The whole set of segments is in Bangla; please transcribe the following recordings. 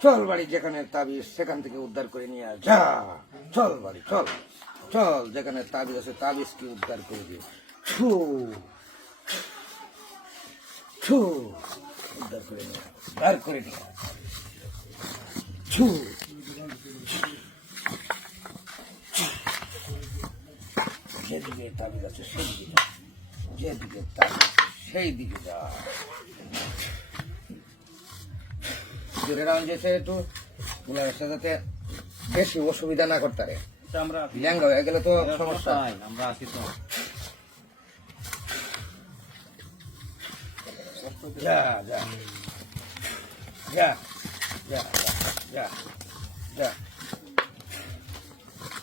চল বাড়ি যেখানে তাবিজ সেখান থেকে উদ্ধার করে নিয়ে যা। চল বাড়ি চল চল, যেখানে তাবিজ আছে তাবিজ কি উদ্ধার করে দিয়ে উদ্ধার করে নিয়ে উদ্ধার করে নিয়ে যেদিকে তাবিজ আছে সেই দিকে যা, যেদিকে তাবিজ সেই দিকে যা। জোরে রাউন্ড যেতে একটু যাতে বেশি অসুবিধা না করতে পারে, ল্যাঙ্গা হয়ে গেলে তো সমস্যা। আমরা আছি তো যা যা যা যা যা যা,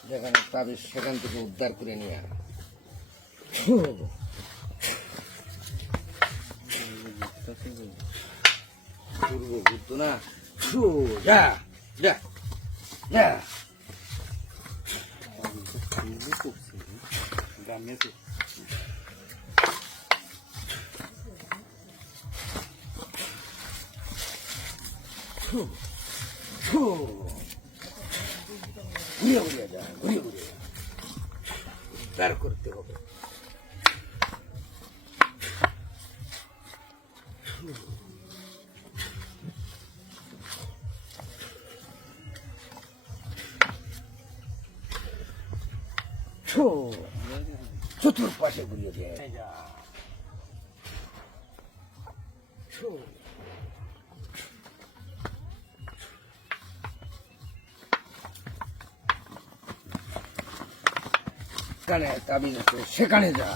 যেখানে তাবিজ সেখান থেকে উদ্ধার করে নিয়ে বুদ্ধ না যা যা যা। ঘুরিয়ে ঘুরিয়ে যা, ঘুরিয়ে ঘুরিয়ে উদ্ধার করতে হবে। চতুর্পাশে ঘুরিয়ে দেয় সেখানে তাবিজ আছে সেখানে যা।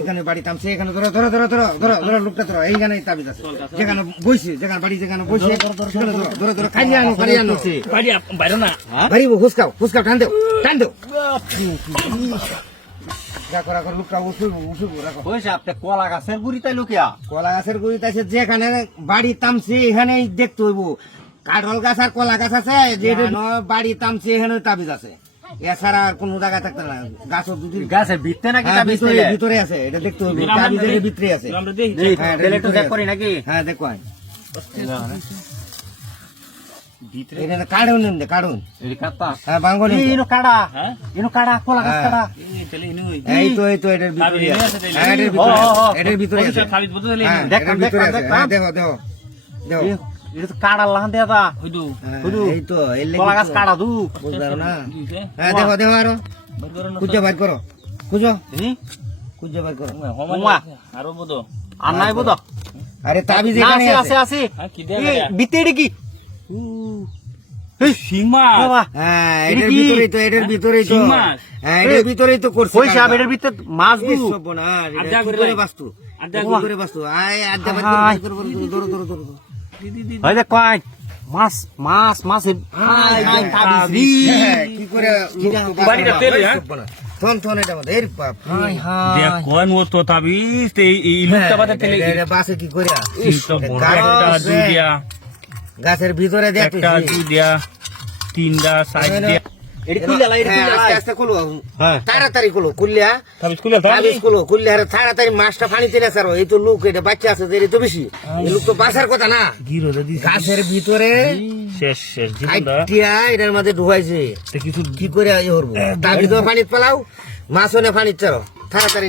এখানে বাড়ি থামছে, এখানে ধরো ধরো ধরো ধরো ধরো ধরো লোকটা ধরো, এইখানে তাবিজ আছে যেখানে বইছে, যেখানে বাড়ি যেখানে বইছে ধরো ধরো খাইয়ে আনো খাইয়ে আনো বাড়ি বাইরে না বাড়ি ফুসকাও ফুসকাও টান দেও টান দেও। যা করা কর লোকটা উঠবো উঠবো রাখো। আপনি কলা গাছের গুড়ি তাই লোকিয়া কলা গাছের গুড়িতে আছে, যেখানে বাড়ি থামছে এখানেই দেখতে হইব। কাঠল গাছ আর কলা গাছ আছে, যে বাড়ি থামছে এখানে তাবিজ আছে, এছাড়া আর কোন জায়গায় থাকতে না। গাছ গাছের ভিতরে নাকি ভিতরে আছে, এটা দেখতে হইব। তাবিজের ভিতরে আছে, করি নাকি? হ্যাঁ দেখো এখানে কাড়ুন দে কাড়ুন। হ্যাঁ বাঙ্গলি ইনো কাড়া ইনো কাড়া কলা গাছ কাড়া এই তো এটার ভিতরে আছে। হ্যাঁ এটার ভিতরে আছে। দেখেন দেখেন দেখো দেখো দেখো এটা তো কাড়া লাহান দেয়া দা হইদু হইদু এই তো কলা গাছ কাড়া দু বুঝতে পারো না। হ্যাঁ দেখো দেখো আরো খুঁজে বাইর করো, খুঁজো খুঁজে বাইর করো। আরো বদো আর নাই বদ আরে তাবিজ এখানে আছে আছে কি দেয়া ভিতরে কি সিংমা। হ্যাঁ এটার ভিতরেই তো, এটার ভিতরেই তো, হ্যাঁ এটার ভিতরেই তো করছে। পয়সা এটার ভিতরে মাছ দু আড্ডা করে বাস্তু, আড্ডা করে বাস্তু। আয় আড্ডা বাইর করো ধরো ধরো ধরো। হয় দেখ কয় মাছ মাছ মাছ কি করে বাড়িটা তেল থন থন এটা মধ্যে এর বাপ দেখ কোন ও তো তাবিজ এই লুকটা বাদে তেল এটা বাসে কি করে এই তো বড়টা দুই দিয়া গাছের ভিতরে দেখ একটা দুই দিয়া তিনটা সাইড দিয়া এডি কুইলা এডি কুইলা আস্তে আস্তে খুলো। হ্যাঁ তাড়াতাড়ি খুলো, খুললিয়া তাবিজ খুলে দাও তাবিজ খুলো, খুললে আর তাড়াতাড়ি মাছটা পানিতে রেখে আর এই তো লোক, এটা বাচ্চা আছে এর তো বেশি, এই লোক তো বাঁচার কথা না। গিরো দিছি গাছের ভিতরে শেষ শেষ জীবনটা আইটিয়া এটার মধ্যে ঢুকাইছে। কিছু কি করে ইয়ে করবো, তাবিজ পানিতে পালাও, মাছও না পানিতে চারো তাড়াতাড়ি।